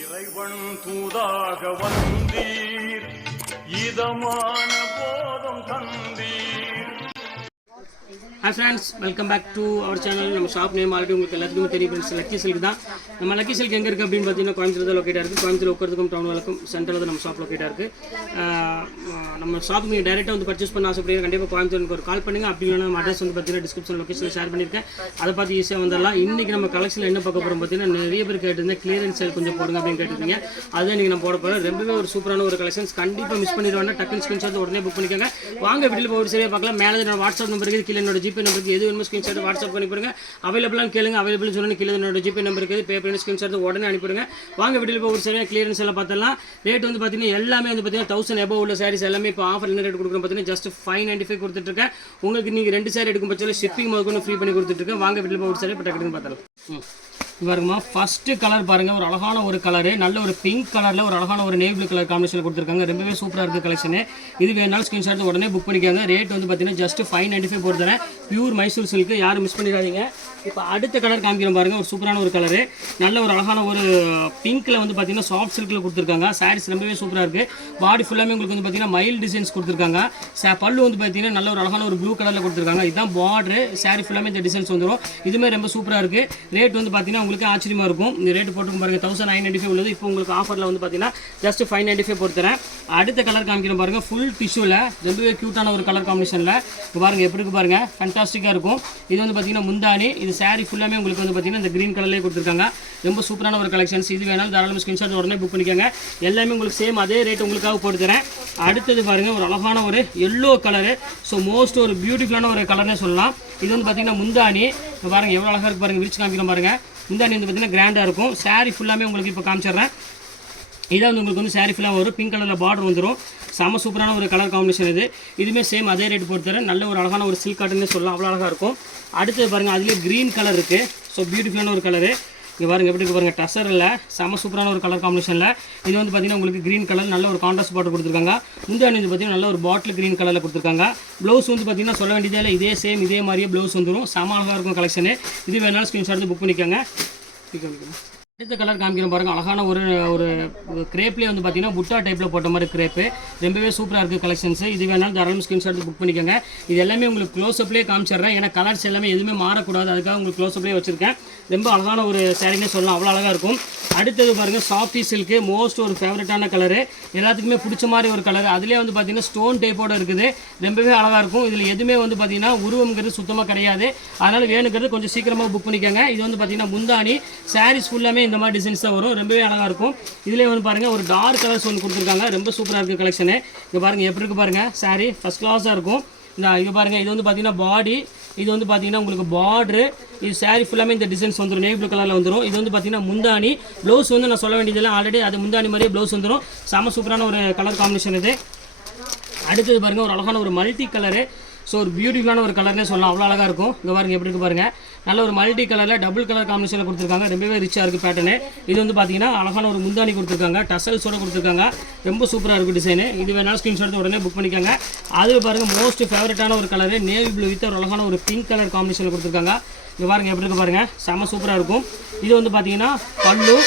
இறைவன் தூதாக வந்தீர், இதமான போதம் தந்தீர். Hi friends, welcome back to our channel. நம்ம ஷாப் நேம் ஆல்ரெடி உங்களுக்கு எல்லாத்துக்குமே தெரியும் ஃப்ரெண்ட்ஸ், லக்கி சில்க் தான். நம்ம லக்கி சில்க் எங்கே இருக்குது அப்படின்னு பார்த்தீங்கன்னா கோயம்புத்தூர் தான் லொக்கேட்டாக இருக்குது. கோயம்புத்தூர் உட்கிறதுக்கும் டவுன் வழக்கும் சென்டரில் தான் நம்ம ஷாப் லொக்கேட்டாக இருக்குது. நம்ம ஷாப்புக்கு நீங்கள் டேரெக்டாக வந்து பர்ச்சேஸ் பண்ண ஆசைப்படுறீங்க, கண்டிப்பாக கோயம்புத்தூருக்கு ஒரு கால் பண்ணுங்கள். அப்படி இல்லைனா நம்ம அட்ரஸ் வந்து பார்த்தீங்கன்னா டிஸ்கிரிப்ஷன் லொக்கேஷனில் ஷேர் பண்ணியிருக்கேன், அதை பார்த்து ஈஸியாக வந்துடலாம். இன்றைக்கி நம்ம கலெக்ஷனில் என்ன பார்க்க போகிறோம் பார்த்தீங்கன்னா, நிறைய பேர் கேட்டிருந்தேன் கிளியரன்ஸ் சேல் கொஞ்சம் போடுங்க அப்படின்னு கேட்டிருக்கீங்க. அதுதான் நீங்கள் நம்ம போட போகிறோம். ரொம்பவே ஒரு சூப்பரான ஒரு கலெக்ஷன்ஸ், கண்டிப்பாக மிஸ் பண்ணிடுவாங்க. டக்குன்னு ஸ்கிரீன்ஷாட் உடனே புக் பண்ணிக்கோங்க. வாங்க வீட்டில் போய் சரியாக பார்க்கலாம். மேலே நான் வாட்ஸ்அப் நம்பர் இருக்குது, கீழே என்னோட ஜிபே நம்பருக்கு எது வேணுமோ ஸ்கிரீன்ஷாட் வாட்ஸ்அப் பண்ணி போடுங்க. அவைலபிளாக கேளுங்க, அவைலபிள் சொல்லணும். கீழே என்னோட ஜிபே நம்பர் இருக்குது, பே பண்ணி ஸ்கிரீன்ஷாட் உடனே அனுப்பிடுங்க. வாங்க வீட்டில் போய் ஒரு சரியாக கிளியரன்ஸ் எல்லாம் பார்த்தலாம். ரேட் வந்து பார்த்தீங்கன்னா எல்லாமே வந்து பார்த்தீங்கன்னா 1000 above உள்ள சாரீஸ் எல்லாமே இப்போ ஆஃபர் என்ன ரேட் கொடுக்குறோம் பார்த்தீங்கன்னா ஜஸ்ட் 595 கொடுத்துட்ருக்கேன். உங்களுக்கு நீங்கள் 2 சாரி எடுக்கும் பட்சத்தில் ஷிப்பிங் முதல்ல ஃப்ரீ பண்ணி கொடுத்துட்ருக்கேன். வாங்க வீட்டில் போய் ஒரு சாரி இப்போ டக்குன்னு பார்த்தலாம். பாருங்கம்மா, ஃபஸ்ட்டு கலர் பாருங்கள், ஒரு அழகான ஒரு கலரு, நல்ல ஒரு பிங்க் கலரில் ஒரு அழகான ஒரு நேவி ப்ளூ கலர் காம்பினேஷனில் கொடுத்துருக்காங்க. ரொம்பவே சூப்பராக இருக்குது கலெக்ஷனு. இது வேணாலும் ஸ்க்ரீன்ஷாட் உடனே புக் பண்ணிக்காங்க. ரேட் வந்து பார்த்தீங்கன்னா ஜஸ்ட் 595 போடுறேன். பியூர் மைசூர் சில்க்கு, யாரும் மிஸ் பண்ணிடாதீங்க. இப்போ அடுத்த கலர் காமிக்கிறோம் பாருங்கள், ஒரு சூப்பரான ஒரு கலரு, நல்ல ஒரு அழகான ஒரு பிங்க்கில் வந்து பார்த்தீங்கன்னா சாஃப்ட் சில்கில் கொடுத்துருக்காங்க. சாரீஸ் ரொம்பவே சூப்பராக இருக்குது. பாடி ஃபுல்லாமே உங்களுக்கு வந்து பார்த்தீங்கன்னா மைல் டிசைன்ஸ் கொடுத்துருக்காங்க. பல்லு வந்து பார்த்தீங்கன்னா நல்ல ஒரு அழகான ஒரு ப்ளூ கலரில் கொடுத்துருக்காங்க. இதுதான் பார்டரு. சாரீ ஃபுல்லாமே இந்த டிசைன்ஸ் வந்துடும். இதுவுமே ரொம்ப சூப்பராக இருக்குது. ரேட் வந்து பார்த்தீங்கன்னா உங்களுக்கு ஆச்சரியமாக இருக்கும். இந்த ரேட் போட்டுக்கும் பாருங்கள், 1995 உள்ளது. இப்போ உங்களுக்கு ஆஃபரில் வந்து பார்த்தீங்கன்னா ஜஸ்ட் 595 போட்டுறேன். அடுத்த கலர் காமிக்கிறோம் பாருங்கள், ஃபுல் டிஷ்யூவில் ரொம்பவே க்யூட்டான ஒரு கலர் காம்பினேஷனில் பாருங்கள், எப்படி இருக்கு பாருங்கள், ஃபண்டாஸ்டிக்காக இருக்கும். இது வந்து பார்த்தீங்கன்னா முந்தானி. இது சாரீ ஃபுல்லாமே உங்களுக்கு வந்து பார்த்தீங்கன்னா இந்த க்ரீன் கலர்லேயே கொடுத்துருக்காங்க. ரொம்ப சூப்பரான ஒரு கலெக்ஷன்ஸ். இது வேணாலும் தாராளமாக ஸ்கிரீன்ஷாட் உடனே புக் பண்ணிக்கோங்க. எல்லாமே உங்களுக்கு சேம் அதே ரேட் உங்களுக்காக போட்டுறேன். அடுத்தது பாருங்கள், ஒரு அழகான ஒரு எல்லோ கலரு. ஸோ மோஸ்ட் ஒரு பியூட்டிஃபுல்லான ஒரு கலர்னே சொல்லலாம். இது வந்து பார்த்தீங்கன்னா முந்தானி பாருங்கள், எவ்வளோ அழகாக இருக்குது பாருங்கள். விரிச்சு காமிக்கிறோம் பாருங்கள். முந்தானி வந்து பார்த்தீங்கன்னா கிராண்டாக இருக்கும். சாரீ ஃபுல்லாமே உங்களுக்கு இப்போ காமிச்சிடுறேன். இதான் வந்து உங்களுக்கு வந்து சாரீ ஃபுல்லாக வரும். பிங்க் கலரில் பார்டர் வந்துடும். செம சூப்பரான ஒரு கலர் காம்பினேஷன் இது. இதுவுமே சேம் அதே ரேட் போட்டுறேன். நல்ல ஒரு அழகான ஒரு சில்க் காட்டன்னே சொல்லலாம், அவ்வளோ அழகாக இருக்கும். அடுத்தது பாருங்கள், அதுலேயே க்ரீன் கலர் இருக்குது. ஸோ பியூட்டிஃபுல்லான ஒரு கலரு. இங்கே பாருங்கள், எப்படி இருக்குது பாருங்கள், டசரில் செம சூப்பரான ஒரு கலர் காம்பினேஷனில். இது வந்து பார்த்திங்கன்னா உங்களுக்கு க்ரீன் கலர் நல்ல ஒரு கான்ட்ராஸ்ட் பார்டர் கொடுத்துருக்காங்க. முந்தானி வந்து பார்த்திங்கன்னா நல்ல ஒரு பாட்டில் க்ரீன் கலரில் கொடுத்துருக்காங்க. ப்ளவுஸ் வந்து பார்த்திங்கன்னா சொல்ல வேண்டியதே இல்லை, இதே சேம் இதே மாதிரியே ப்ளவுஸ் வந்துடும். செம அழகாக இருக்கும் கலெக்ஷனு. இது வேணாலும் ஸ்க்ரீன்ஷாட் புக் பண்ணிக்கோங்க. அடுத்த கலர் காமிக்கிறோம் பாருங்கள், அழகான ஒரு ஒரு கிரேப்லேயே வந்து பார்த்தீங்கன்னா புட்டா டைப்பில் போட்ட மாதிரி கிரேப்பு. ரொம்பவே சூப்பராக இருக்குது கலெக்ஷன்ஸ். இது வேணாலும் தாராளமாக ஸ்க்ரீன்ஷாட் புக் பண்ணிக்கோங்க. இது எல்லாமே உங்களுக்கு க்ளோஸ்அப்லேயே காமிச்சிடுறேன், ஏன்னா கலர்ஸ் எல்லாமே எதுவுமே மாறக்கூடாது, அதுக்காக உங்களுக்கு க்ளோஸ்அப்லேயே வச்சுருக்கேன். ரொம்ப அழகான ஒரு சாரீனே சொல்லலாம், அவ்வளோ அழகாக இருக்கும். அடுத்தது பாருங்கள், சாஃப்டி சில்க்கு, மோஸ்ட் ஒரு ஃபேவரட்டான கலரு, எல்லாத்துக்குமே பிடிச்ச மாதிரி ஒரு கலர். அதுலேயே வந்து பார்த்தீங்கன்னா ஸ்டோன் டைப்போடு இருக்குது. ரொம்பவே அழகாக இருக்கும். இதில் எதுவுமே வந்து பார்த்தீங்கன்னா உருவம்ங்கிறது சுத்தமாக கிடையாது. அதனால் வேணுங்கிறது கொஞ்சம் சீக்கிரமாக புக் பண்ணிக்கோங்க. இது வந்து பார்த்தீங்கன்னா முந்தானி. சாரீஸ் ஃபுல்லாமே இந்த மாதிரி டிசைன்ஸ் தான் வரும். ரொம்பவே அழகாக இருக்கும். இதிலே வந்து பாருங்கள், ஒரு டார்க் கலர்ஸ் ஒன்று கொடுத்துருக்காங்க. ரொம்ப சூப்பராக இருக்குது கலெக்ஷனு. இங்கே பாருங்கள், எப்படி இருக்குது பாருங்கள், சாரீ ஃபஸ்ட் கிளாஸாக இருக்கும். இங்கே பாருங்கள், இது வந்து பார்த்தீங்கன்னா பாடி, இது வந்து பார்த்தீங்கன்னா உங்களுக்கு பார்டரு. இது சாரீ ஃபுல்லாமே இந்த டிசைன்ஸ் வந்துடும், நேவி ப்ளூ கலரில் வந்துடும். இது வந்து பார்த்தீங்கன்னா முந்தானி. ப்ளவுஸ் வந்து நான் சொல்ல வேண்டியதில்லை, ஆல்ரெடி அது முந்தானி மாதிரியே ப்ளவுஸ் வந்துடும். செம சூப்பரான ஒரு கலர் காம்பினேஷன் இது. அடுத்தது பாருங்கள், ஒரு அழகான ஒரு மல்டி கலரு. ஸோ ஒரு பியூட்டிஃபுல்லான ஒரு கலர்னே சொல்லலாம், அவ்வளோ அழகாக இருக்கும். இங்கே பாருங்கள், எப்படி இருக்குது பாருங்கள், நல்ல ஒரு மல்டி கலரில் டபுள் கலர் காம்பினேஷனில் கொடுத்துருக்காங்க. ரொம்பவே ரிச்சாக இருக்குது பேட்டர்னு. இது வந்து பார்த்தீங்கன்னா அழகான ஒரு முந்தானி கொடுத்துருக்காங்க, டசல்ஸோடு கொடுத்துருக்காங்க. ரொம்ப சூப்பராக இருக்குது டிசைனு. இது வேணாலும் ஸ்க்ரீன்ஷாட் உடனே புக் பண்ணிக்கோங்க. அது பாருங்கள், மோஸ்ட் ஃபேவரட்டான ஒரு கலரு, நேவி ப்ளூ வித் ஒரு அழகான ஒரு பிங்க் கலர் காம்பினேஷனில் கொடுத்துருக்காங்க. இங்கே பாருங்கள், எப்படி இருக்குது பாருங்கள், செம்ம சூப்பராக இருக்கும். இது வந்து பார்த்தீங்கன்னா பல்லு,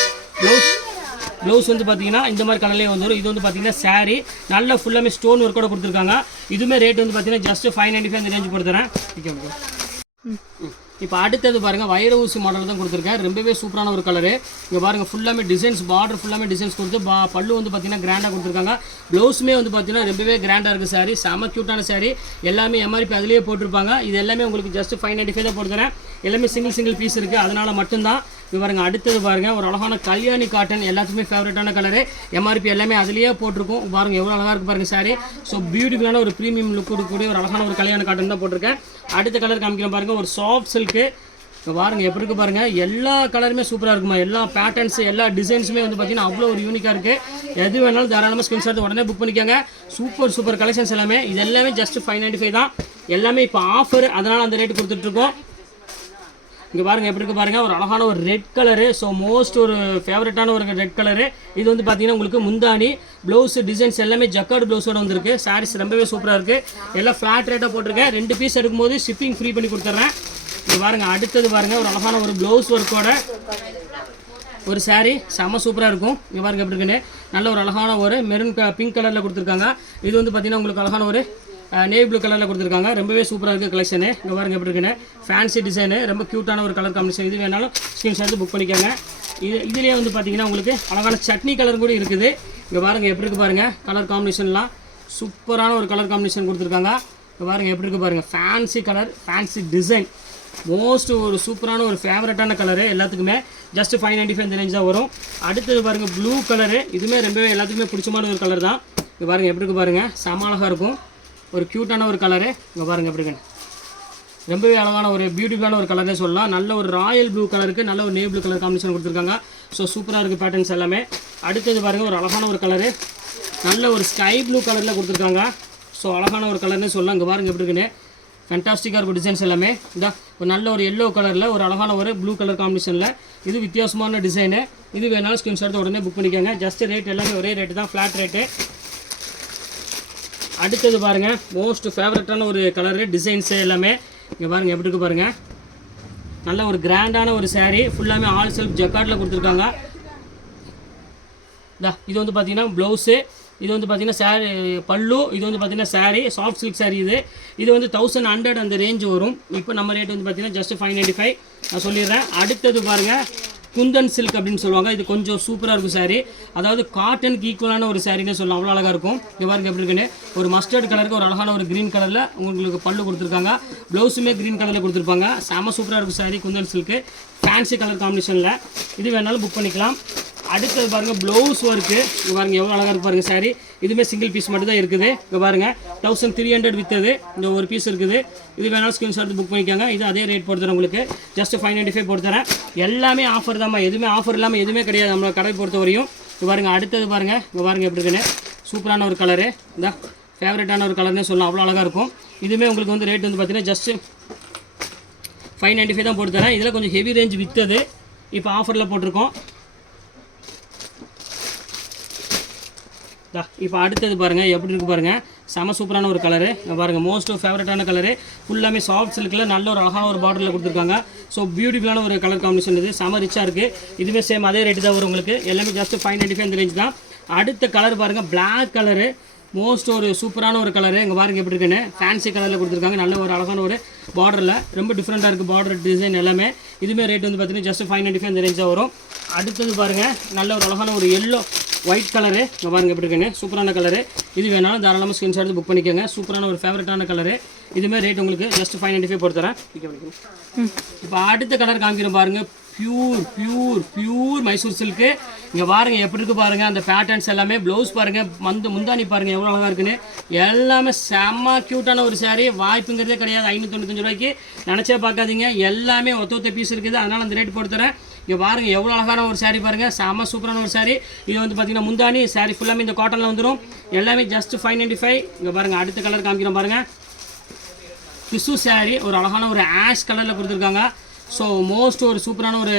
ப்ளவுஸ் வந்து பார்த்தீங்கன்னா இந்த மாதிரி கலர்லேயே வந்துடும். இது வந்து பார்த்தீங்கன்னா சாரீ நல்ல ஃபுல்லாமே ஸ்டோன் ஒர்க்கோட கொடுத்துருக்காங்க. இதுவுமே ரேட் வந்து பார்த்தீங்கன்னா ஜஸ்ட் 595 இந்த ரேஞ்சு போட்டுறேன். இப்போ அடுத்தது பாருங்கள், வைர ஊசி மாடல் தான் கொடுத்துருக்கேன். ரொம்பவே சூப்பரான ஒரு கலரு. இங்கே பாருங்கள், ஃபுல்லாமே டிசைன்ஸ், பார்டர் ஃபுல்லாமே டிசைன்ஸ் கொடுத்து பல்லு வந்து பார்த்தீங்கன்னா கிராண்டாக கொடுத்துருக்காங்க. ப்ளவுஸுமே வந்து பார்த்தீங்கன்னா ரொம்பவே கிராண்டாக இருக்குது சாரீ. செம க்யூட்டான சாரீ. எல்லாமே எம்ஆர்பி அதிலேயே போட்டிருப்பாங்க. இது எல்லாமே உங்களுக்கு ஜஸ்ட் 595 தான் போட்டுறேன். எல்லாமே சிங்கிள் பீஸ் இருக்குது, அதனால் மட்டும்தான். இது பாருங்கள், அடுத்தது பாருங்கள், ஒரு அழகான கல்யாணி காட்டன், எல்லாத்துக்குமே ஃபேவரட்டான கலரு. எம்ஆர்பி எல்லாமே அதிலேயே போட்டிருக்கும். பாருங்கள் எவ்வளோ அழகாக இருக்குது பாருங்கள் சாரீ. ஸோ பியூட்டிஃபுல்லான ஒரு ப்ரீமியம் லுக் கொடுக்கக்கூடிய ஒரு அழகான ஒரு கல்யாண காட்டன் தான் போட்டிருக்கேன். அடுத்த கலர் காமிக்கிறேன் பாருங்கள், ஒரு சாஃப்ட் சில்க்கு. பாருங்கள் எப்படி இருக்குது பாருங்கள், எல்லா கலருமே சூப்பராக இருக்குமா. எல்லா பேட்டர்ன்ஸு எல்லா டிசைன்ஸுமே வந்து பார்த்தீங்கன்னா அவ்வளோ ஒரு யூனிக்காக இருக்குது. எது வேணாலும் தாராளமாக ஸ்க்ரீன்ஷாட் உடனே புக் பண்ணிக்கோங்க. சூப்பர் கலெக்ஷன்ஸ் எல்லாமே. இது எல்லாமே ஜஸ்ட் 595 தான். எல்லாமே இப்போ ஆஃபர், அதனால் அந்த ரேட்டு கொடுத்துட்ருக்கோம். இங்கே பாருங்கள், எப்படி இருக்குது பாருங்கள், ஒரு அழகான ஒரு ரெட் கலரு. ஸோ மோஸ்ட் ஒரு ஃபேவரட்டான ஒரு ரெட் கலரு. இது வந்து பார்த்தீங்கன்னா உங்களுக்கு முந்தானி, ப்ளவுஸ் டிசைன்ஸ் எல்லாமே ஜக்கார்டு ப்ளவுஸோடு வந்துருக்கு. சாரீஸ் ரொம்பவே சூப்பராக இருக்குது. எல்லாம் ஃப்ளாட் ரேட்டாக போட்டிருக்கேன். 2 பீஸ் எடுக்கும்போது ஷிப்பிங் ஃப்ரீ பண்ணி கொடுத்துட்றேன். இது பாருங்கள். அடுத்தது பாருங்கள், ஒரு அழகான ஒரு ப்ளவுஸ் ஒர்க்கோட ஒரு saree செம்ம சூப்பராக இருக்கும். இங்கே பாருங்க எப்படி இருக்குன்னு. நல்ல ஒரு அழகான ஒரு மெரூன் பிங்க் கலரில் கொடுத்துருக்காங்க. இது வந்து பார்த்தீங்கன்னா உங்களுக்கு அழகான ஒரு நேவி ப்ளூ கலரில் கொடுத்துருக்காங்க. ரொம்பவே சூப்பராக இருக்குது கலெக்ஷனு. இங்கே பாருங்க எப்படி இருக்குன்னு. ஃபேன்சி டிசைனு, ரொம்ப க்யூட்டான ஒரு கலர் காம்பினேஷன். இது வேணாலும் ஸ்க்ரீன்ஷாட் புக் பண்ணிக்கோங்க. இதுலேயே வந்து பார்த்தீங்கன்னா உங்களுக்கு அழகான சட்னி கலர் கூட இருக்குது. இங்கே பாருங்கள் எப்படி இருக்குது பாருங்கள். கலர் காம்பினேஷன்லாம் சூப்பரான ஒரு கலர் காம்பினேஷன் கொடுத்துருக்காங்க. இங்கே பாருங்கள் எப்படி இருக்குது பாருங்கள். Fancy colour, fancy design, most ஒரு சூப்பரான ஒரு ஃபேவரட்டான கலரு. எல்லாத்துக்குமே ஜஸ்ட் 595 இந்த ரேஞ்ச் தான் வரும். அடுத்தது பாருங்கள் ப்ளூ கலரு. இதுவுமே ரொம்பவே எல்லாத்துக்குமே பிடிச்சமான ஒரு கலர் தான். இங்கே பாருங்கள் எப்படி இருக்குது பாருங்கள். செம அழகாக இருக்கும். ஒரு க்யூட்டான ஒரு கலரு. இங்கே பாருங்கள் எப்படி இருக்குன்னு. ரொம்பவே அழகான ஒரு பியூட்டிஃபுல்லான ஒரு கலரே சொல்லலாம். நல்ல ஒரு ராயல் ப்ளூ கலருக்கு நல்ல ஒரு நேவி ப்ளூ கலர் காம்பினேஷன் கொடுத்துருக்காங்க. ஸோ சூப்பராக இருக்குது பேட்டர்ன்ஸ் எல்லாமே. அடுத்தது பாருங்கள் ஒரு அழகான ஒரு கலரு, நல்ல ஒரு ஸ்கை ப்ளூ கலரில் கொடுத்துருக்காங்க. ஸோ அழகான ஒரு கலர்னு சொல்லலாம். இங்கே பாருங்கள் எப்படி இருக்குன்னு. ஃபேண்டாஸ்டிக்காக இருக்கும் டிசைன்ஸ் எல்லாமே. இந்த ஒரு நல்ல ஒரு எல்லோ கலரில் ஒரு அழகான ஒரு ப்ளூ கலர் காம்பினேஷனில் இது வித்தியாசமான டிசைனு. இது வேணாலும் ஸ்க்ரீன்ஷாட் உடனே புக் பண்ணிக்கோங்க. ஜஸ்ட் ரேட் எல்லாமே ஒரே ரேட்டு தான், ஃப்ளாட் ரேட்டு. அடுத்தது பாருங்கள் மோஸ்ட் ஃபேவரட்டான ஒரு கலரு, டிசைன்ஸு எல்லாமே. இங்கே பாருங்கள் எப்படி இருக்குது பாருங்கள். நல்ல ஒரு கிராண்டான ஒரு saree, ஃபுல்லாமே ஆல் செல்ஃப் ஜக்கார்டில் கொடுத்துருக்காங்க. இது வந்து பார்த்தீங்கன்னா ப்ளவுஸு, இது வந்து பார்த்தீங்கன்னா saree பல்லு, இது வந்து பார்த்தீங்கன்னா saree சாஃப்ட் சில்க் saree. இது வந்து 1100 அந்த ரேஞ்ச் வரும். இப்போ நம்ம ரேட் வந்து பார்த்தீங்கன்னா ஜஸ்ட் 595 நான் சொல்லிடுறேன். அடுத்தது பாருங்கள் குந்தன் சில்க் அப்படின்னு சொல்லுவாங்க. இது கொஞ்சம் சூப்பராக இருக்கும் saree. அதாவது காட்டனுக்கு ஈக்குவலான ஒரு சாரின்னு சொல்லலாம். அவ்வளோ அழகாக இருக்கும். இங்கே பாருங்க எப்படி இருக்குன்னு. ஒரு மஸ்டர்ட் கலருக்கு ஒரு அழகான ஒரு க்ரீன் கலரில் உங்களுக்கு பல்லு கொடுத்துருக்காங்க. ப்ளவுஸுமே க்ரீன் கலரில் கொடுத்துருப்பாங்க. செம சூப்பராக இருக்கும் saree Kundan silk, fancy colour காம்பினேஷனில். இது வேணாலும் புக் பண்ணிக்கலாம். அடுத்தது பாருங்கள் ப்ளவுஸ் ஒர்க்கு. இங்கே பாருங்கள் எவ்வளோ அழகாக இருக்கு பாருங்கள் saree. இதுவுமே சிங்கிள் பீஸ் மட்டும் தான் இருக்குது. இங்கே பாருங்கள் 1300 விற்றது. இந்த ஒரு பீஸ் இருக்குது. இது வேணாலும் ஸ்க்ரீன்ஷாட் புக் பண்ணிக்கோங்க. இது அதே ரேட் போட்டு தரேன் உங்களுக்கு. ஜஸ்ட் 595 போட்டு தரேன். எல்லாமே ஆஃபர் தான்மா, எதுவுமே ஆஃபர் இல்லாமல் எதுவுமே கிடையாது நம்மளோட கடை பொறுத்த வரையும். இங்கே பாருங்கள் அடுத்தது பாருங்கள். இங்கே பாருங்கள் எப்படி இருக்குன்னு. சூப்பரான ஒரு கலரு, இந்த ஃபேவரட்டான ஒரு கலர்னே சொல்லலாம். அவ்வளோ அழகாக இருக்கும். இதுவுமே உங்களுக்கு வந்து ரேட் வந்து பார்த்தீங்கன்னா ஜஸ்ட் 595 தான் போட்டு தரேன். இதில் கொஞ்சம் ஹெவி ரேஞ்ச் விற்றது இப்போ ஆஃபரில் போட்டிருக்கோம். இப்போ அடுத்தது பாருங்கள் எப்படி இருக்குது பாருங்கள். செம சூப்பரான ஒரு கலரு. பாருங்கள் மோஸ்ட் ஃபேவரட்டான கலரு. ஃபுல்லாமே சாஃப்ட் சில்கில் நல்ல ஒரு அழகான ஒரு பார்டரில் கொடுத்துருக்காங்க. ஸோ பியூட்டிஃபுல்லான ஒரு கலர் காம்பினேஷன். இது செம ரிச்சாக இருக்குது. இதுவே சேம் அதே ரேட்டு தான் வரும் உங்களுக்கு. எல்லாமே ஜஸ்ட் 595 இந்த ரேஞ்ச் தான். அடுத்த கலர் பாருங்கள் பிளாக் கலரு. மோஸ்ட் ஒரு சூப்பரான ஒரு கலரு. இங்கே பாருங்கள் எப்படி இருக்குன்னு. ஃபேன்சி கலரில் கொடுத்துருக்காங்க. நல்ல ஒரு அழகான ஒரு பார்டரில் ரொம்ப டிஃப்ரெண்ட்டாக இருக்குது பார்டர் டிசைன் எல்லாமே. இதுவுமே ரேட் வந்து பார்த்தீங்கன்னா ஜஸ்ட் 595 இந்த ரேஞ்சாக வரும். அடுத்தது பாருங்கள் நல்ல ஒரு அழகான ஒரு எல்லோ ஒயிட் கலரு. இங்கே பாருங்கள் எப்படி இருக்குன்னு. சூப்பரான கலரு. இது வேணாலும் தாராளமாக ஸ்க்ரீன்ஷாட் புக் பண்ணிக்கோங்க. சூப்பரான ஒரு ஃபேவரட்டான கலரு. இதுவுமே ரேட் உங்களுக்கு ஜஸ்ட் 595 போட்டு தரேன். இப்போ அடுத்த கலர் காமிக்கிறேன் பாருங்கள். Pure Mysore silk. இங்கே பாருங்கள் எப்படி இருக்குது பாருங்கள். அந்த பேட்டர்ன்ஸ் எல்லாமே ப்ளவுஸ் பாருங்கள், முந்தானி பாருங்கள் எவ்வளோ அழகாக இருக்குன்னு. எல்லாமே செம்ம க்யூட்டான ஒரு saree. வாய்ப்புங்கிறதே கிடையாது. 595 ரூபாய்க்கு நினச்சே பார்க்காதீங்க. எல்லாமே ஒத்த பீஸ் இருக்குது. அதனால் அந்த ரேட் போட்டு தரேன். இங்கே பாருங்கள் எவ்வளோ அழகான ஒரு saree பாருங்கள். செம்ம சூப்பரான ஒரு saree. இது வந்து பார்த்தீங்கன்னா முந்தானி saree ஃபுல்லாமே இந்த காட்டனில் வந்துடும். எல்லாமே ஜஸ்ட் 595. இங்கே பாருங்கள் அடுத்த கலர் காமிக்கிறோம் பாருங்கள். டிஷ்யூ saree ஒரு அழகான ஒரு ஆஷ் கலரில் கொடுத்துருக்காங்க. ஸோ மோஸ்ட் ஒரு சூப்பரான ஒரு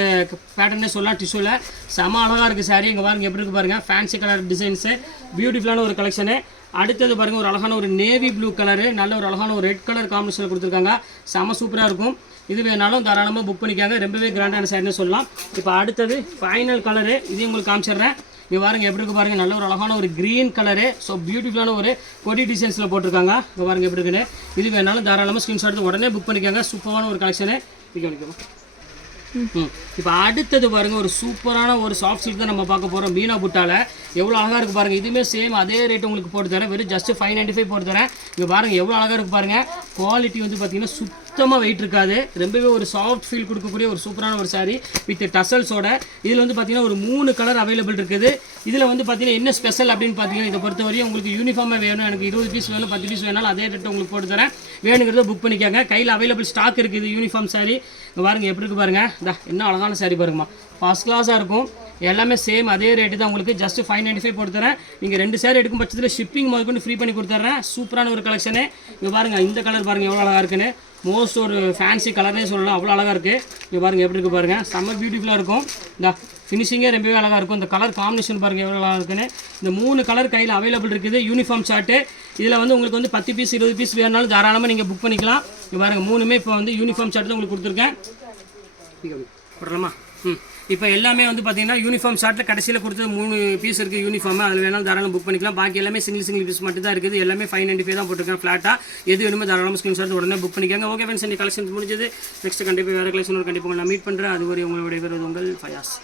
பேட்டர்னே சொல்லலாம். டிஷ்யூவில் செம அழகாக இருக்குது saree. இங்கே பாருங்கள் எப்படி இருக்குது பாருங்கள். ஃபேன்சி கலர் டிசைன்ஸு, பியூட்டிஃபுல்லான ஒரு கலெக்ஷனு. அடுத்தது பாருங்கள் ஒரு அழகான ஒரு நேவி ப்ளூ கலரு, நல்ல ஒரு அழகான ஒரு ரெட் கலர் காம்பினேஷனில் கொடுத்துருக்காங்க. செம சூப்பராக இருக்கும். இது வேணாலும் தாராளமாக புக் பண்ணிக்காங்க. ரொம்பவே கிராண்டான சாரின்னு சொல்லலாம். இப்போ அடுத்தது ஃபைனல் கலரு. இதையும் உங்களுக்கு காமிச்சிடுறேன். இங்கே பாருங்கள் எப்படி இருக்குது பாருங்கள். நல்ல ஒரு அழகான ஒரு க்ரீன் கலரு. ஸோ பியூட்டிஃபுல்லான ஒரு கொடி டிசைன்ஸில் போட்டிருக்காங்க. இங்கே பாருங்கள் எப்படி இருக்குன்னு. இது வேணாலும் தாராளமாக ஸ்க்ரீன்ஷாட் உடனே புக் பண்ணிக்காங்க. சூப்பரான ஒரு கலெக்ஷனு. இப்போ அடுத்தது பாருங்கள் ஒரு சூப்பரான ஒரு சாஃப்ட் சில்க் தான் நம்ம பார்க்க போகிறோம். மீனா புட்டாவில் எவ்வளோ அழகாக இருக்குது பாருங்கள். இதுவுமே சேம் அதே ரேட் உங்களுக்கு போட்டு தரேன். வெறும் ஜஸ்ட் 595 போட்டு தரேன். இங்கே பாருங்கள் எவ்வளோ அழகாக இருக்குது பாருங்கள். குவாலிட்டி வந்து பார்த்தீங்கன்னா சுத்தமாக வெயிட் இருக்காது. ரொம்பவே ஒரு சாஃப்ட் ஃபீல் கொடுக்கக்கூடிய ஒரு சூப்பரான ஒரு saree வித் டசல்ஸோட. இதில் வந்து பார்த்தீங்கன்னா ஒரு 3 கலர் அவைலபிள் இருக்குது. இதில் வந்து பார்த்தீங்கன்னா என்ன ஸ்பெஷல் அப்படின்னு பார்த்தீங்கன்னா இதை பொறுத்தவரையும் உங்களுக்கு யூனிஃபார்மாக வேணும், எனக்கு 20 பீஸ் வேணும், 10 பீஸ் வேணாலும் அதே ரேட்டு உங்களுக்கு போட்டு தரேன். வேணுங்கிறத புக் பண்ணிக்காங்க. கையில் அவைலபிள் ஸ்டாக் இருக்குது யூனிஃபார்ம் saree. இங்கே பாருங்கள் எப்படி இருக்குது பாருங்கள். என்ன அழகான saree பாருங்கம்மா. ஃபர்ஸ்ட் கிளாஸாக இருக்கும். எல்லாமே சேம் அதே ரேட்டு தான் உங்களுக்கு ஜஸ்ட் 595 போட்டு தரேன். நீங்கள் 2 சேர் எடுக்கும் பட்சத்தில் ஷிப்பிங் முதற்கொண்டு ஃப்ரீ பண்ணி கொடுத்துட்றேன். சூப்பரான ஒரு கலெக்ஷனு. இங்கே பாருங்கள், இந்த கலர் பாருங்கள் எவ்வளோ அழகாக இருக்குன்னு. மோஸ்ட் ஒரு ஃபேன்சி கலர்னே சொல்லலாம், அவ்வளோ அழகாக இருக்குது. இங்கே பாருங்கள் எப்படி இருக்குது பாருங்கள், செம்ம பியூட்டிஃபுல்லாக இருக்கும். இந்த ஃபினிஷிங்கே ரொம்பவே அழகாக இருக்கும். இந்த கலர் காம்பினேஷன் பாருங்கள் எவ்வளோ அழகாக இருக்குன்னு. இந்த 3 கலர் கையில் அவைலபிள் இருக்குது. யூனிஃபார்ம் ஷார்ட்டு இதில் வந்து உங்களுக்கு வந்து 10 பீஸ் 20 பீஸ் வேணுனாலும் தாராளமாக நீங்கள் புக் பண்ணிக்கலாம். இங்கே பாருங்கள் 3மே இப்போ வந்து யூனிஃபார்ம் ஷார்ட் தான் உங்களுக்கு கொடுத்துருக்கேன். போடலாமா? இப்போ எல்லாமே வந்து பார்த்தீங்கன்னா யூனிஃபார்ம் ஷார்ட்டில் கடைசியில் கொடுத்தது 3 பீஸ் இருக்குது யூனிஃபார்ம். அதில் வேணாலும் தாராளம் புக் பண்ணிக்கலாம். பாக்கி எல்லாமே சிங்கிள் பீஸ் மட்டும் தான் இருக்குது. எல்லாமே 595 தான் போட்டிருக்கேன் ஃப்ளாட்டாக. எது வேணுமோ தாராளமாக ஸ்க்ரீன்ஷாட் உடனே புக் பண்ணிக்காங்க. ஓகே ஃப்ரெண்ட்ஸ், இந்த கலெக்ஷன் முடிஞ்சது. நெக்ஸ்ட் கண்டிப்பாக வேறு கலெக்ஷன் கண்டிப்பாக நான் மீட் பண்ணுறேன். அது வரை உங்களுடைய உங்கள் ஃபயாஸ்.